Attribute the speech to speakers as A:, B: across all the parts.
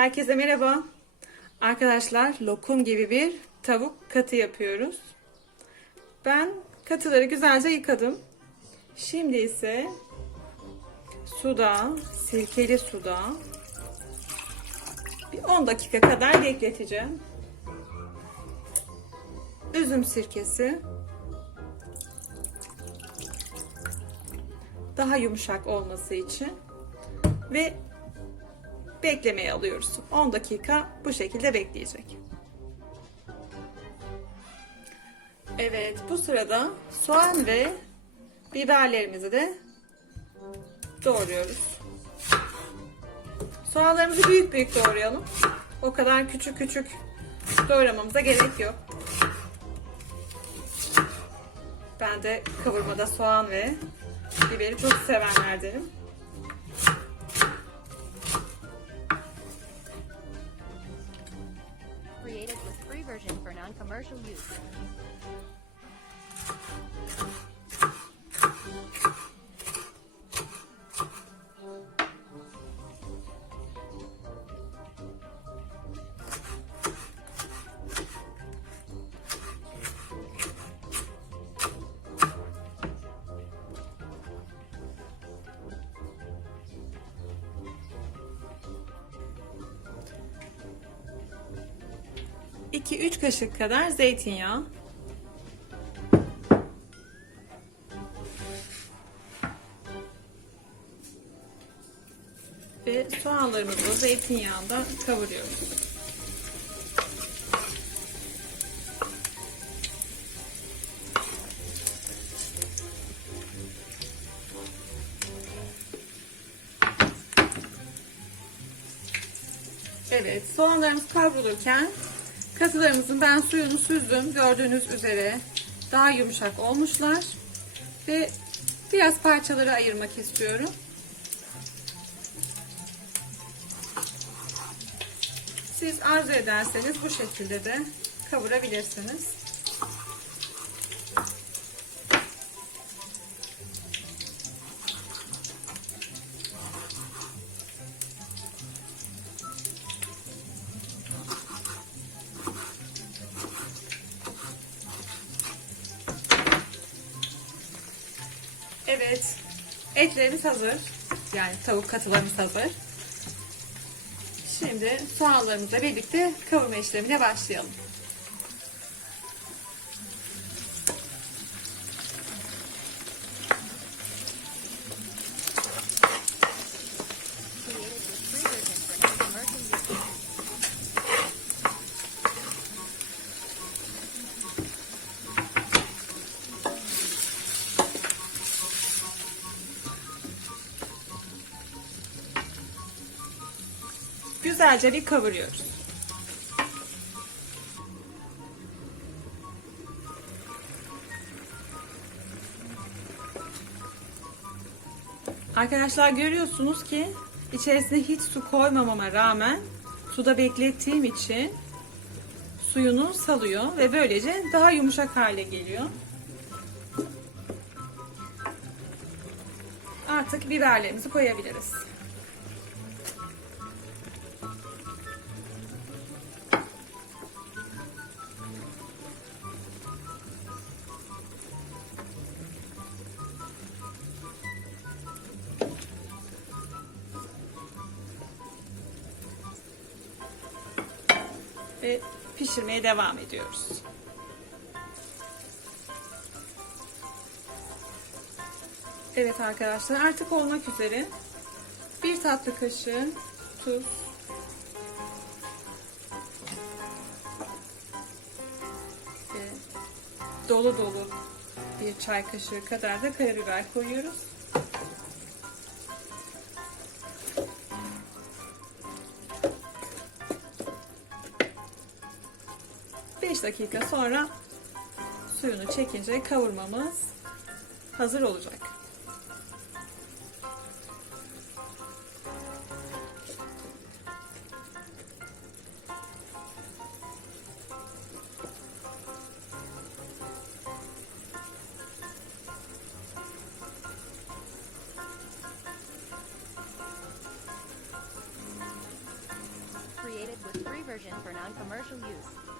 A: Herkese merhaba. Arkadaşlar lokum gibi bir tavuk katı yapıyoruz. Ben katıları güzelce yıkadım. Şimdi ise suda, sirkeli suda bir 10 dakika kadar bekleteceğim. Üzüm sirkesi daha yumuşak olması için ve beklemeye alıyoruz. 10 dakika bu şekilde bekleyecek. Evet bu sırada soğan ve biberlerimizi de doğruyoruz. Soğanlarımızı büyük büyük doğrayalım. O kadar küçük küçük doğramamıza gerek yok. Ben de kavurmada soğan ve biberi çok sevenlerdenim.
B: For non-commercial use.
A: İki üç kaşık kadar zeytinyağı. Ve soğanlarımızı zeytinyağında kavuruyoruz. Evet, soğanlarımız kavrulurken katılarımızın ben suyunu süzdüm. Gördüğünüz üzere daha yumuşak olmuşlar. Ve biraz parçalara ayırmak istiyorum. Siz arzu ederseniz bu şekilde de kavurabilirsiniz. Evet. Etlerimiz hazır. Yani tavuk katılarımız hazır. Şimdi soğanlarımızla birlikte kavurma işlemine başlayalım. Güzelce bir kavuruyoruz. Arkadaşlar görüyorsunuz ki içerisine hiç su koymamama rağmen suda beklettiğim için suyunu salıyor ve böylece daha yumuşak hale geliyor. Artık biberlerimizi koyabiliriz. Ve pişirmeye devam ediyoruz. Evet arkadaşlar artık olmak üzere bir tatlı kaşığı tuz ve dolu dolu bir çay kaşığı kadar da karabiber koyuyoruz. 5 dakika sonra suyunu çekince kavurmamız hazır olacak.
B: version for non-commercial use.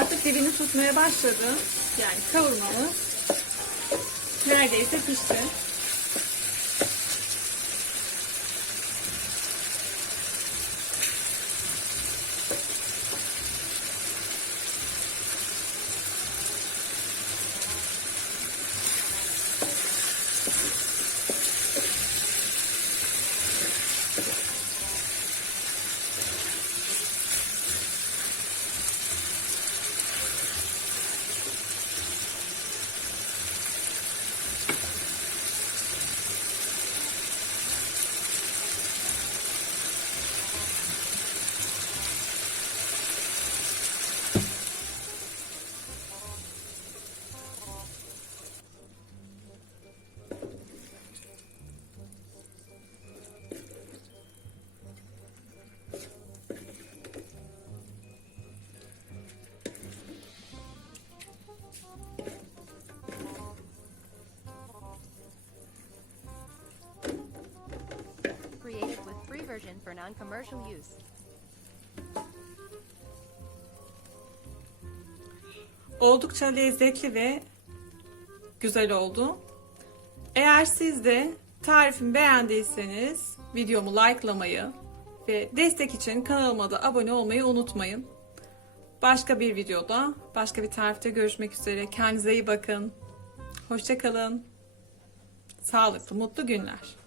A: Artık dibini tutmaya başladı. Yani kavurmamız neredeyse pişti.
B: Version for non-commercial use.
A: Oldukça lezzetli ve güzel oldu. Eğer siz de tarifimi beğendiyseniz videomu likelamayı ve destek için kanalıma da abone olmayı unutmayın. Başka bir videoda, başka bir tarifte görüşmek üzere. Kendinize iyi bakın. Hoşçakalın. Sağlıklı, mutlu günler.